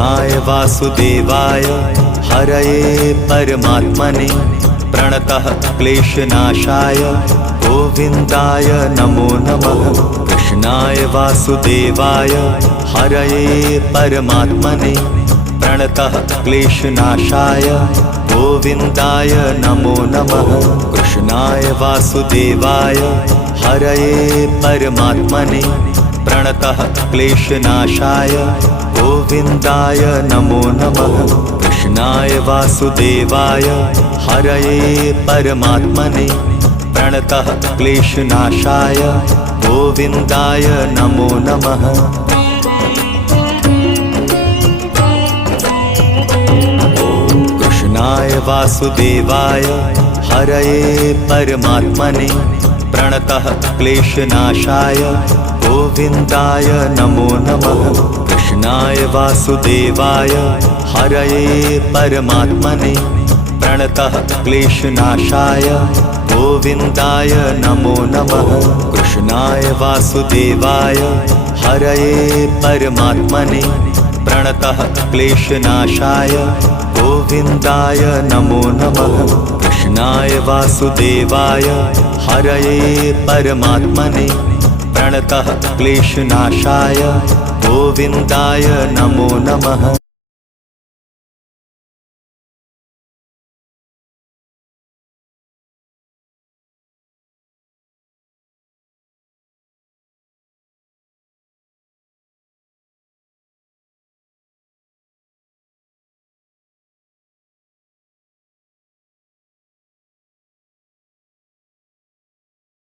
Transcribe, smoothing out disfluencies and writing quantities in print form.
वासुदेवाय हरये परमात्मने प्रणतः क्लेशनाशाय गोविन्दाय नमो नमः। कृष्णाय वासुदेवाय हरये परमात्मने प्रणतः क्लेशनाशाय गोविन्दाय नमो नमः। कृष्णाय वासुदेवाय हरये परमात्मने प्रणतः क्लेशनाशाय गोविन्दाय नमो नमः। कृष्णाय वासुदेवाय हरये परमात्मने प्रणतः क्लेशनाशाय गोविन्दाय नमो नमः। कृष्णाय वासुदेवाय हरये परमात्मने प्रणतः क्लेशनाशाय गोविन्दाय नमो नमः। कृष्णाय वासुदेवाय हरये परमात्मने प्रणतः क्लेशनाशाय गोविन्दाय नमो नमः। कृष्णाय वासुदेवाय हरये परमात्मने प्रणतः क्लेशनाशाय गोविन्दाय नमो नमः। कृष्णाय वासुदेवाय हरये परमात्मने प्रणतः क्लेशनाशाय गोविन्दाय नमो नमः।